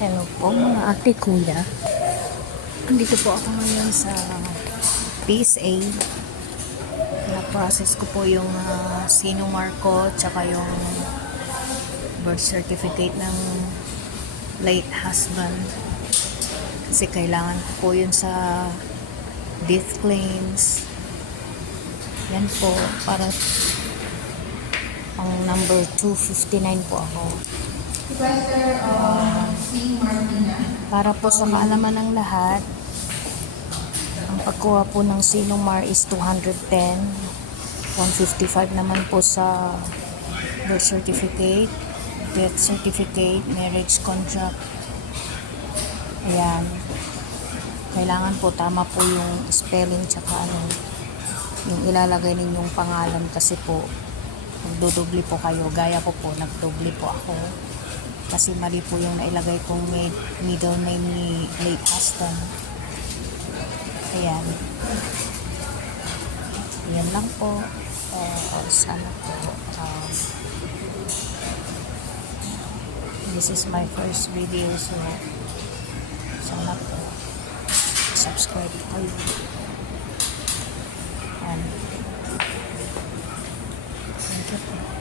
Hello po mga ate kuya. Andito po ako ngayon sa PSA. Na-process ko po yung sinumar ko tsaka yung birth certificate ng late husband. Kasi kailangan ko po yun sa death claims. Yan po, para ang number 259 po ako. Para po sa kaalaman ng lahat, ang pagkuha po ng Sinumar is 210, 155 naman po sa birth certificate, death certificate, marriage contract. Ayan. Kailangan po tama po yung spelling tsaka yung ilalagay ninyong pangalan, kasi po magdudubli po kayo. Gaya ko po, nagdubli po ako. Kasi mali po yung nailagay kong middle name ni late husband. Ayan. Yan lang po. Sana po. This is my first video. So, sana po. Subscribe po kayo. And thank you po.